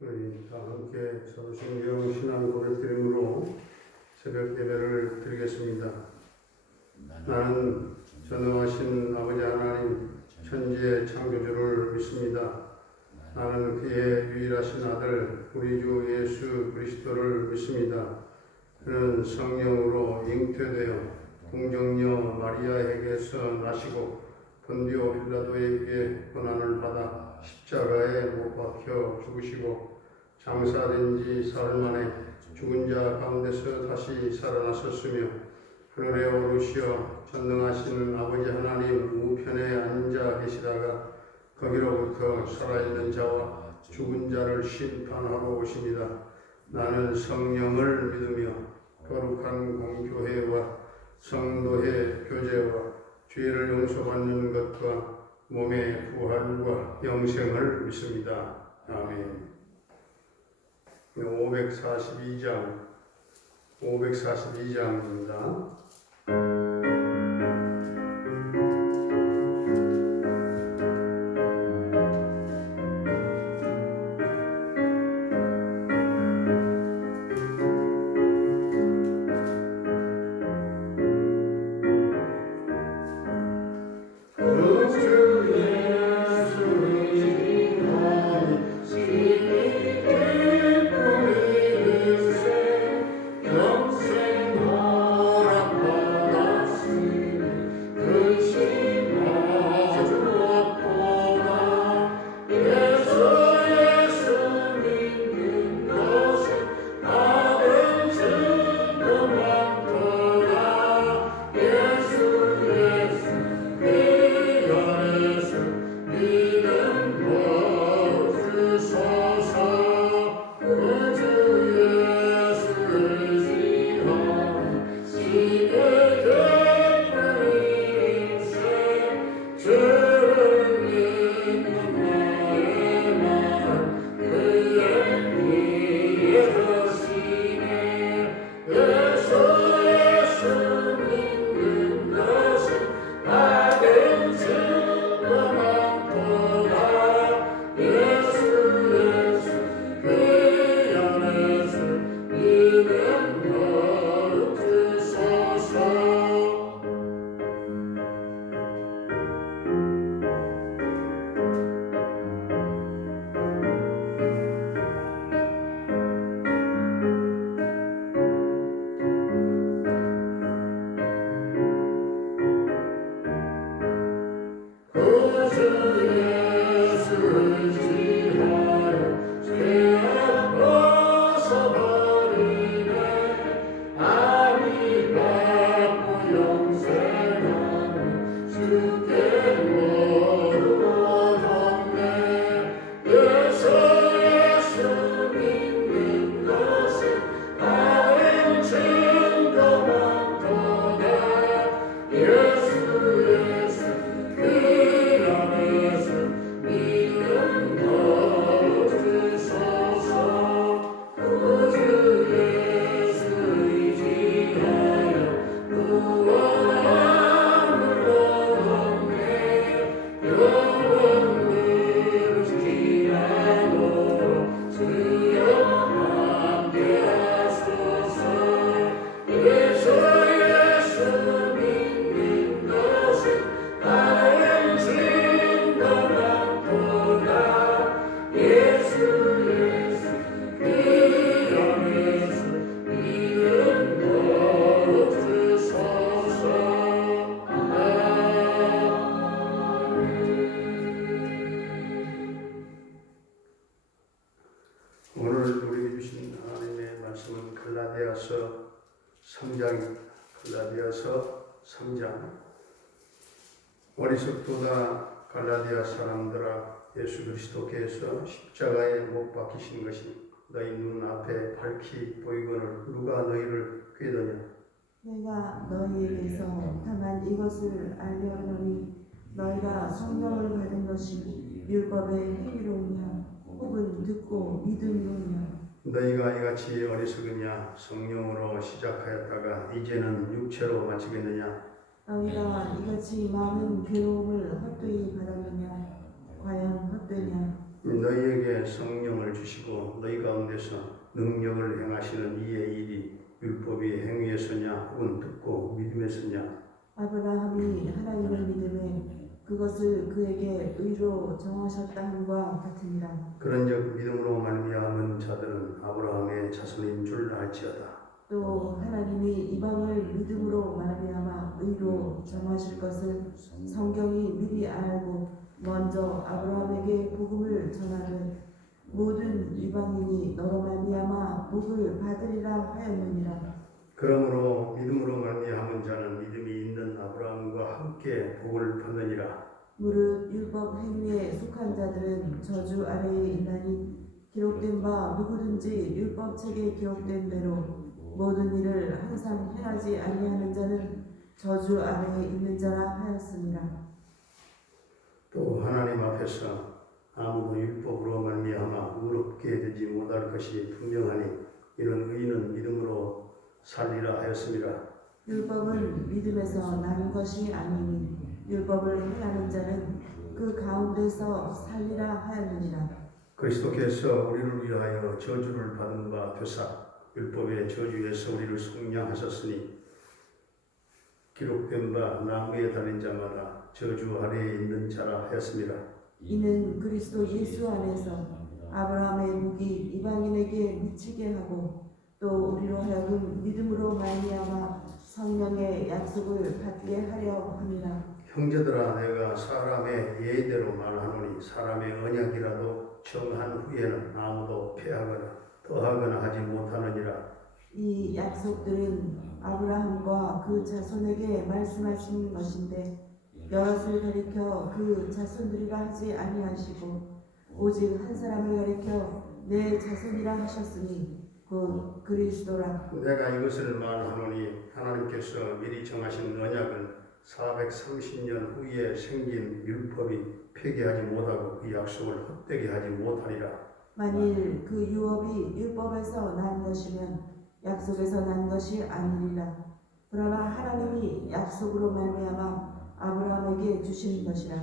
우리 다 함께 서로 신경 신앙 고백드림으로 새벽 예배를 드리겠습니다. 나는 전능하신 아버지 하나님 천지의 창조주를 믿습니다. 나는 그의 유일하신 아들 우리 주 예수 그리스도를 믿습니다. 그는 성령으로 잉태되어 동정녀 마리아에게서 나시고 본디오 빌라도에게 고난을 받아 십자가에 못 박혀 죽으시고 장사된 지 사흘 만에 죽은 자 가운데서 다시 살아나셨으며 하늘에 오르시어 전능하신 아버지 하나님 우편에 앉아 계시다가 거기로부터 살아있는 자와 죽은 자를 심판하러 오십니다. 나는 성령을 믿으며 거룩한 공교회와 성도의 교제와 죄를 용서받는 것과 몸의 부활과 영생을 믿습니다. 아멘. 542장입니다. 오늘 우리에게 주신 하나님의 말씀은 갈라디아서 3장입니다. 갈라디아서 3장. 어리석도다 갈라디아 사람들아, 예수 그리스도께서 십자가에 못 박히신 것이 너희 눈앞에 밝히 보이거늘 누가 너희를 꾀더냐. 내가 너희에게서 다만 이것을 알려노니 너희가 성령을 받은 것이 율법의 행위로냐 혹은 듣고 믿음로냐. 너희가 이같이 어리석으냐. 성령으로 시작하였다가 이제는 육체로 마치겠느냐. 너희가 이같이 많은 괴로움을 헛되이 받았느냐. 과연 헛되냐. 너희에게 성령을 주시고 너희 가운데서 능력을 행하시는 이의 일이 율법이 행위에서냐 혹은 듣고 믿음에서냐. 아브라함이 하나님을 믿음에 그것을 그에게 의로 정하셨다 함과 같으니라. 그런즉 믿음으로 말미암은 자들은 아브라함의 자손인 줄 알지어다. 또 하나님이 이방을 믿음으로 말미암아 의로 정하실 것을 성경이 미리 알고 먼저 아브라함에게 복음을 전하되 모든 이방인이 너로 말미암아 복을 받으리라 하였느니라. 그러므로 믿음으로 말미암은 자는 믿음이 있는 아브라함과 함께 복을 받느니라. 무릇 율법 행위에 속한 자들은 저주 아래에 있나니 기록된 바 누구든지 율법책에 기록된 대로 모든 일을 항상 행하지 아니하는 자는 저주 아래에 있는 자라 하였습니다. 또 하나님 앞에서 아무도 율법으로 말미암아 의롭게 되지 못할 것이 분명하니 이는 의인은 믿음으로 살리라 하였습니다. 율법은 믿음에서 난 것이 아니니 율법을 행하는 자는 그 가운데서 살리라 하였느니라. 그리스도께서 우리를 위하여 저주를 받은 바 되사 율법의 저주에서 우리를 속량하셨으니 기록된 바 나무에 달린 자마다 저주 아래에 있는 자라 하였습니다. 이는 그리스도 예수 안에서 아브라함의 복이 이방인에게 미치게 하고 또 우리로 하여금 믿음으로 말미암아 성령의 약속을 받게 하려 함이라. 형제들아, 내가 사람의 예대로 말하노니 사람의 언약이라도 정한 후에는 아무도 패하거나 더하거나 하지 못하느니라. 이 약속들은 아브라함과 그 자손에게 말씀하신 것인데 여럿을 가리켜 그 자손들이라 하지 아니하시고 오직 한 사람을 가리켜 내 자손이라 하셨으니 곧 그리스도라. 내가 이것을 말하노니 하나님께서 미리 정하신 언약은 430년 후에 생긴 율법이 폐기하지 못하고 그 약속을 헛되게 하지 못하리라. 만일 그 유업이 율법에서 난 것이면 약속에서 난 것이 아니리라. 그러나 하나님이 약속으로 말미암아 아브라함에게 주신 것이라.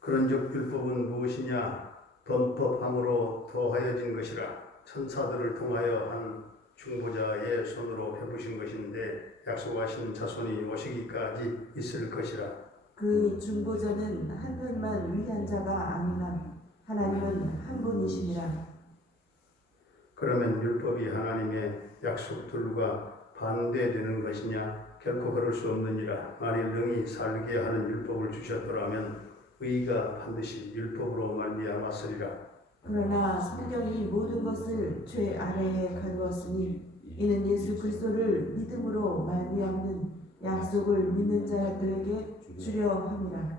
그런즉 율법은 무엇이냐? 범법함으로 더하여진 것이라. 천사들을 통하여 한 중보자의 손으로 베푸신 것인데 약속하신 자손이 오시기까지 있을 것이라. 그 중보자는 한 편만 위한 자가 아니나 하나님은 한 분이시니라. 그러면 율법이 하나님의 약속들과 반대되는 것이냐? 결코 그럴 수 없느니라. 만일 능히 살게 하는 율법을 주셨더라면 의가 반드시 율법으로 말미암았으리라. 그러나 성경이 모든 것을 죄 아래에 가두었으니 이는 예수 그리스도를 믿음으로 말미암는 약속을 믿는 자들에게 주려 함이라.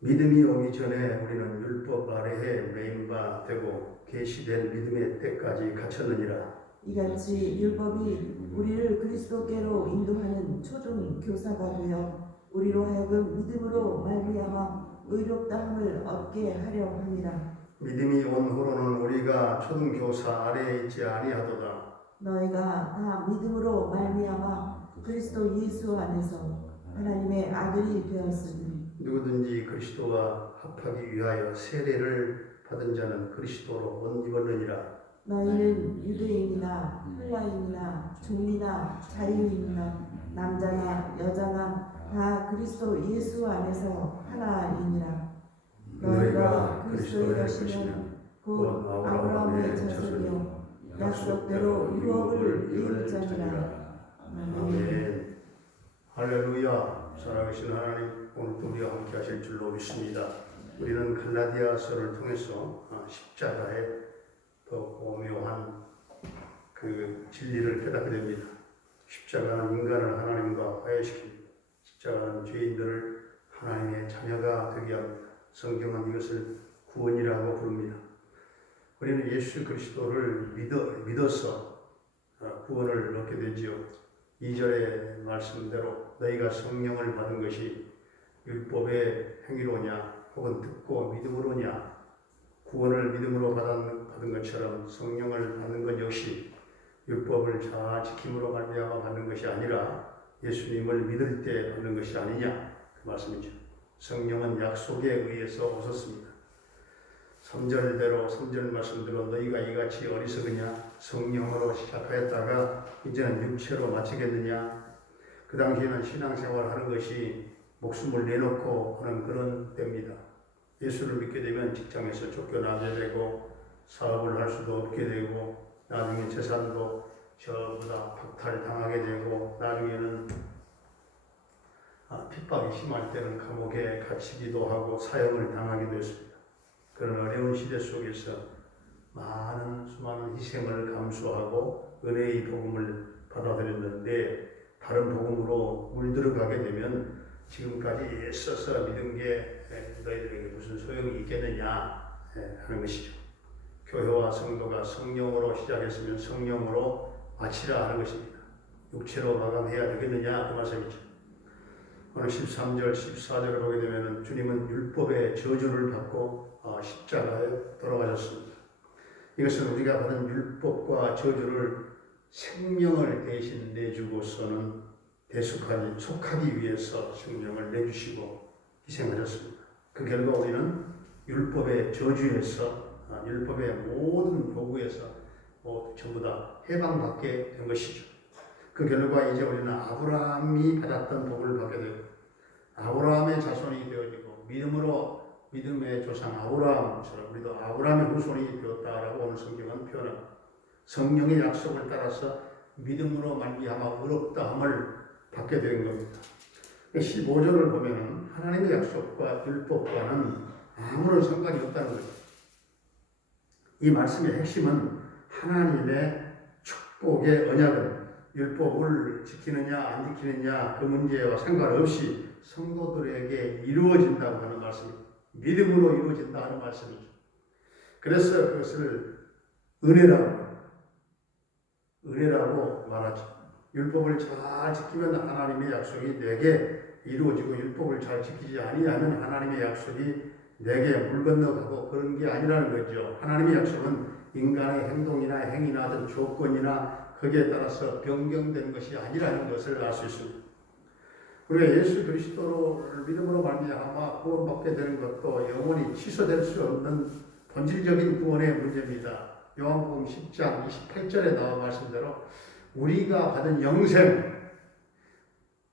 믿음이 오기 전에 우리는 율법 아래에 매인 바 되고 계시된 믿음의 때까지 갇혔느니라. 이같이 율법이 우리를 그리스도께로 인도하는 초중 교사가 되어 우리로 하여금 믿음으로 말미암아 의롭다함을 얻게 하려 함이라. 믿음이 온 후로는 우리가 초등 교사 아래에 있지 아니하도다. 너희가 다 믿음으로 말미암아 그리스도 예수 안에서 하나님의 아들이 되었으니 누구든지 그리스도와 합하기 위하여 세례를 받은 자는 그리스도로 옷 입었느니라. 너희는 유대인이나 헬라인이나 종이나 자유인이나 남자나 여자나 다 그리스도 예수 안에서 하나이니라. 너희가 그리스도의 것이면 곧 아브라함의 자손이요 약속대로 유업을 이을 자니라. 아멘. 할렐루야. 살아계신 하나님, 오늘도 우리와 함께 하실 줄로 믿습니다. 우리는 갈라디아서를 통해서 십자가의 더 오묘한 그 진리를 깨닫게 됩니다. 십자가는 인간을 하나님과 화해시킵니다. 십자가는 죄인들을 하나님의 자녀가 되게 합니다. 성경은 이것을 구원이라고 부릅니다. 우리는 예수 그리스도를 믿어서 구원을 얻게 되지요. 2절의 말씀대로 너희가 성령을 받은 것이 율법의 행위로냐 혹은 듣고 믿음으로냐. 구원을 믿음으로 받은 것처럼 성령을 받는 것 역시 율법을 잘 지킴으로 말미암아 받는 것이 아니라 예수님을 믿을 때 받는 것이 아니냐 그 말씀이죠. 성령은 약속에 의해서 오셨습니다. 3절대로 3절 말씀대로 너희가 이같이 어리석으냐 성령으로 시작하였다가 이제는 육체로 마치겠느냐. 그 당시에는 신앙생활 하는 것이 목숨을 내놓고 하는 그런 때입니다. 예수를 믿게 되면 직장에서 쫓겨나게 되고 사업을 할 수도 없게 되고 나중에 재산도 전부 다 박탈당하게 되고 나중에는 핍박이 심할 때는 감옥에 갇히기도 하고 사형을 당하기도 했습니다. 그런 어려운 시대 속에서 수많은 희생을 감수하고 은혜의 복음을 받아들였는데 다른 복음으로 물들어가게 되면 지금까지 애써서 믿은 게 너희들에게 무슨 소용이 있겠느냐 하는 것이죠. 교회와 성도가 성령으로 시작했으면 성령으로 마치라 하는 것입니다. 육체로 마감해야 되겠느냐 그 말씀이죠. 오늘 13절, 14절을 보게 되면 주님은 율법의 저주를 받고 십자가에 돌아가셨습니다. 이것은 우리가 받은 율법과 저주를 생명을 대신 내주고서는 속하기 위해서 생명을 내주시고 희생하셨습니다. 그 결과 우리는 율법의 저주에서 율법의 모든 도구에서 전부 다 해방받게 된 것이죠. 그 결과 이제 우리는 아브라함이 받았던 복을 받게 되고 아브라함의 자손이 되어지고 믿음의 조상 아브라함처럼 우리도 아브라함의 후손이 되었다라고 오늘 성경은 표현합니다. 성령의 약속을 따라서 믿음으로 말미암아 의롭다함을 받게 된 겁니다. 15절을 보면 하나님의 약속과 율법과는 아무런 상관이 없다는 거예요. 이 말씀의 핵심은 하나님의 축복의 언약은 율법을 지키느냐 안 지키느냐 그 문제와 상관없이 성도들에게 이루어진다고 하는 말씀입니다. 믿음으로 이루어진다 하는 말씀이죠. 그래서 그것을 은혜라고 말하죠. 율법을 잘 지키면 하나님의 약속이 내게 이루어지고 율법을 잘 지키지 아니하면 하나님의 약속이 내게 물 건너가고 그런 게 아니라는 거죠. 하나님의 약속은 인간의 행동이나 행위나 어떤 조건이나 거기에 따라서 변경되는 것이 아니라는 것을 알 수 있습니다. 우리가 예수 그리스도를 믿음으로 말미암아 구원받게 되는 것도 영원히 취소될 수 없는 본질적인 구원의 문제입니다. 요한복음 10장 28절에 나온 말씀대로 우리가 받은 영생,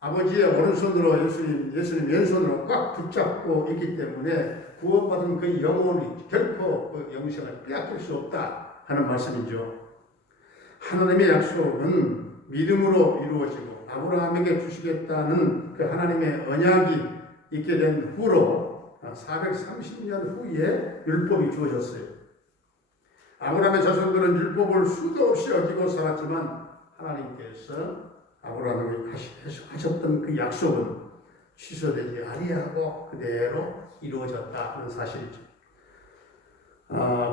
아버지의 오른손으로 예수님 왼손으로 꽉 붙잡고 있기 때문에 구원받은 그 영혼이 결코 그 영생을 빼앗길 수 없다 하는 말씀이죠. 하나님의 약속은 믿음으로 이루어지고 아브라함에게 주시겠다는 그 하나님의 언약이 있게 된 후로 430년 후에 율법이 주어졌어요. 아브라함의 자손들은 율법을 수도 없이 어기고 살았지만 하나님께서 아브라함에게 하셨던 그 약속은 취소되지 아니하고 그대로 이루어졌다 하는 사실이죠.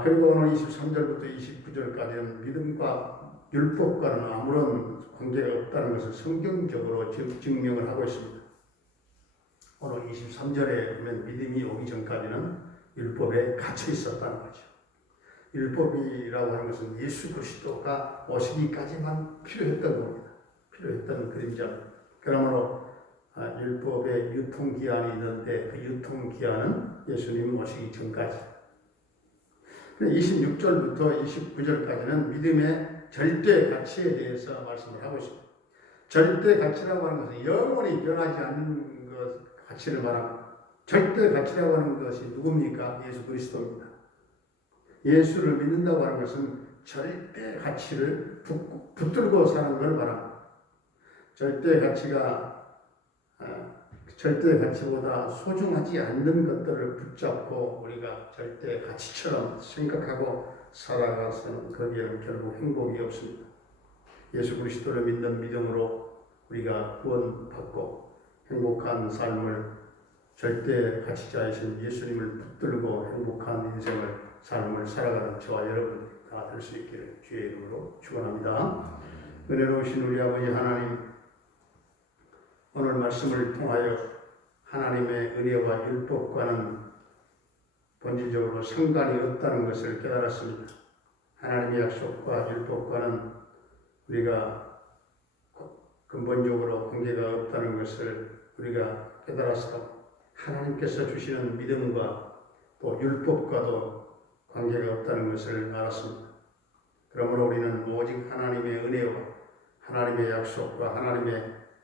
그리고 오늘 23절부터 29절까지는 믿음과 율법과는 아무런 관계가 없다는 것을 성경적으로 증명을 하고 있습니다. 오늘 23절에 보면 믿음이 오기 전까지는 율법에 갇혀 있었다는 거죠. 율법이라고 하는 것은 예수 그리스도가 오시기까지만 필요했던 겁니다. 필요했던 그림자. 그러므로 율법의 유통기한이 있는데 그 유통기한은 예수님 오시기 전까지. 26절부터 29절까지는 믿음의 절대 가치에 대해서 말씀을 하고 있습니다. 절대 가치라고 하는 것은 영원히 변하지 않는 가치를 말합니다. 절대 가치라고 하는 것이 누굽니까? 예수 그리스도입니다. 예수를 믿는다고 하는 것은 절대 가치를 붙들고 사는 걸 말합니다. 절대 가치보다 소중하지 않는 것들을 붙잡고 우리가 절대 가치처럼 생각하고 살아가서는 거기에는 결국 행복이 없습니다. 예수 그리스도를 믿는 믿음으로 우리가 구원받고 행복한 삶을 절대 가치자이신 예수님을 붙들고 행복한 인생을 삶을 살아가는 저와 여러분들이 다 될 수 있기를 주의 이름으로 축원합니다. 은혜로우신 우리 아버지 하나님, 오늘 말씀을 통하여 하나님의 은혜와 율법과는 본질적으로 상관이 없다는 것을 깨달았습니다. 하나님의 약속과 율법과는 우리가 근본적으로 관계가 없다는 것을 우리가 깨달아서 하나님께서 주시는 믿음과 또 율법과도 관계가 없다는 것을 알았습니다. 그러므로 우리는 오직 하나님의 은혜와 하나님의 약속과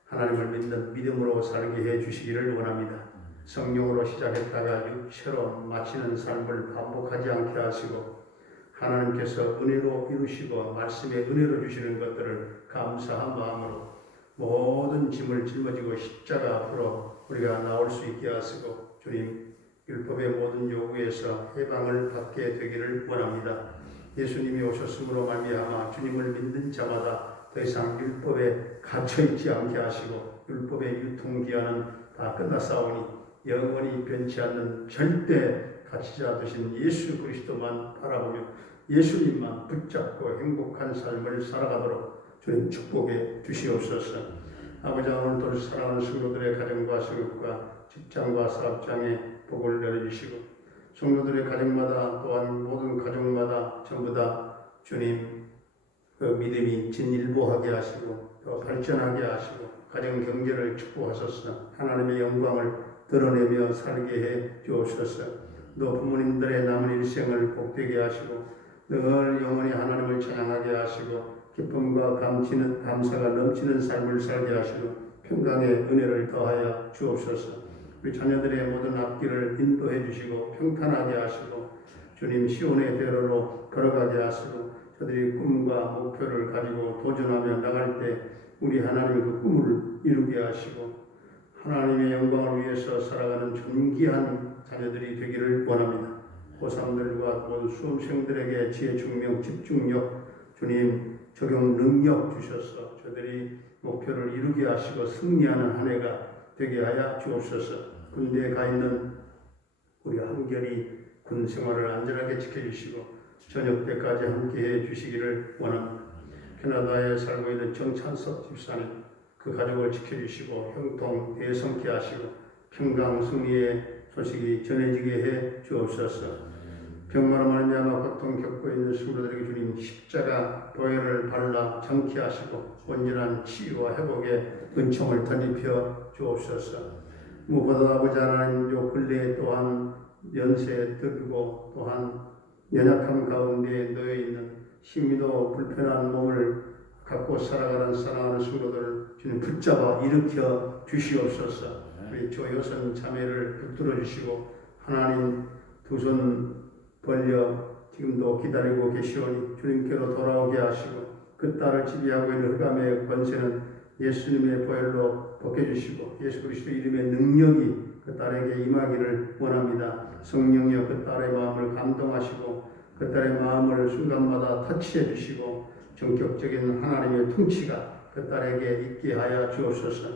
하나님을 믿는 믿음으로 살게 해 주시기를 원합니다. 성령으로 시작했다가 육체로 마치는 삶을 반복하지 않게 하시고 하나님께서 은혜로 이루시고 말씀의 은혜로 주시는 것들을 감사한 마음으로 모든 짐을 짊어지고 십자가 앞으로 우리가 나올 수 있게 하시고 주님 율법의 모든 요구에서 해방을 받게 되기를 원합니다. 예수님이 오셨으므로 말미암아 주님을 믿는 자마다 더 이상 율법에 갇혀있지 않게 하시고 율법의 유통기한은 다 끝났사오니 영원히 변치 않는 절대 가치자 되신 예수 그리스도만 바라보며 예수님만 붙잡고 행복한 삶을 살아가도록 주님 축복해 주시옵소서. 아버지 오늘도 사랑하는 성도들의 가정과 생업과 직장과 사업장에 복을 내려주시고 성도들의 가정마다 또한 모든 가정마다 전부 다 주님 그 믿음이 진일보하게 하시고 또 발전하게 하시고 가정 경제를 축복하소서. 하나님의 영광을 드러내며 살게 해 주옵소서. 또 부모님들의 남은 일생을 복되게 하시고 늘 영원히 하나님을 찬양하게 하시고 기쁨과 감사가 넘치는 삶을 살게 하시고 평강의 은혜를 더하여 주옵소서. 우리 자녀들의 모든 앞길을 인도해 주시고 평탄하게 하시고 주님 시온의 대로로 걸어가게 하시고 저들이 꿈과 목표를 가지고 도전하며 나갈 때 우리 하나님의 그 꿈을 이루게 하시고 하나님의 영광을 위해서 살아가는 존귀한 자녀들이 되기를 원합니다. 고3들과 모든 수험생들에게 지혜, 총명, 집중력, 주님 적용 능력 주셔서 저들이 목표를 이루게 하시고 승리하는 한 해가 되게 하여 주옵소서. 군대에 가 있는 우리 한결이 군 생활을 안전하게 지켜주시고 저녁 때까지 함께해 주시기를 원합니다. 캐나다에 살고 있는 정찬석 집사님 그 가족을 지켜주시고 형통 대성케 하시고 평강 승리의 소식이 전해지게 해 주옵소서. 병마로 말미암아 고통 겪고 있는 성도들에게 주님 십자가 보혈을 발라 정케하시고 온전한 치유와 회복의 은총을 덧입혀 주옵소서. 무엇보다 아버지 하나님 요 근래에 또한 연세에 들고 또한 연약함 가운데 놓여있는 힘이도 불편한 몸을 갖고 살아가는 사랑하는 성도들을 주님 붙잡아 일으켜 주시옵소서. 우리 조여선 자매를 붙들어 주시고 하나님 두 손 벌려 지금도 기다리고 계시오니 주님께로 돌아오게 하시고 그 딸을 지배하고 있는 흑암의 권세는 예수님의 보혈로 벗겨주시고 예수 그리스도 이름의 능력이 그 딸에게 임하기를 원합니다. 성령이여 그 딸의 마음을 감동하시고 그 딸의 마음을 순간마다 터치해 주시고 전격적인 하나님의 통치가 그 딸에게 있게 하여 주옵소서.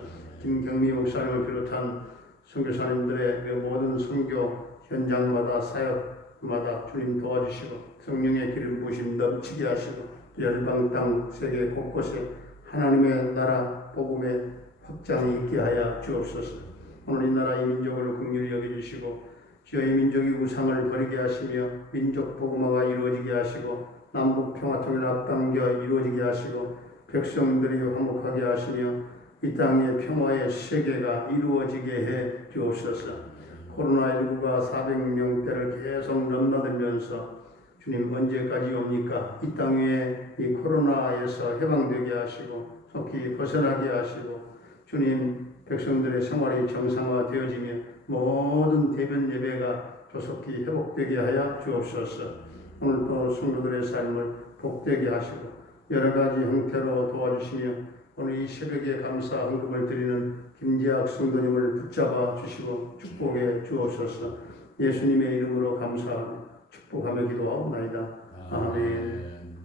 김경미 목사님을 비롯한 선교사님들의 그 모든 선교 현장마다 사역마다 주님 도와주시고 성령의 기름 부으심 넘치게 하시고 열방 땅 세계 곳곳에 하나님의 나라 복음의 확장이 있게 하여 주옵소서. 오늘 이 나라 이 민족을 긍휼히 여겨주시고 주여 이 민족이 우상을 버리게 하시며 민족 복음화가 이루어지게 하시고 남북 평화통일 앞당겨 이루어지게 하시고 백성들이 화목하게 하시며 이 땅의 평화의 세계가 이루어지게 해 주옵소서. 코로나19가 400명대를 계속 넘나들면서 주님 언제까지 옵니까? 이 땅에 이 코로나에서 해방되게 하시고 속히 벗어나게 하시고 주님 백성들의 생활이 정상화되어지며 모든 대변 예배가 조속히 회복되게 하여 주옵소서. 오늘도 성도들의 삶을 복되게 하시고 여러 가지 형태로 도와주시며 오늘 이 새벽에 감사 헌금을 드리는 김재학 성도님을 붙잡아 주시고 축복해 주옵소서. 예수님의 이름으로 감사하며 축복하며 기도하옵나이다. 아멘.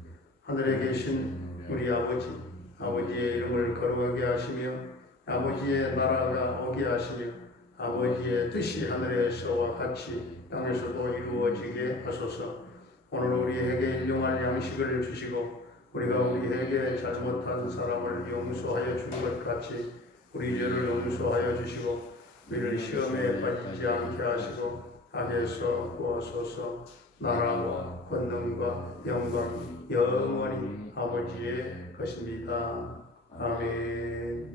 하늘에 계신 우리 아버지, 아버지의 이름을 거룩하게 하시며 아버지의 나라가 오게 하시며 아버지의 뜻이 하늘에서와 같이 땅에서도 이루어지게 하소서. 오늘 우리에게 일용할 양식을 주시고 우리가 우리에게 잘못한 사람을 용서하여 준 것 같이 우리 죄를 용서하여 주시고 우리를 시험에 빠지지 않게 하시고 악에서 구하소서. 나라와 권능과 영광 영원히 아버지의 것입니다. 아멘.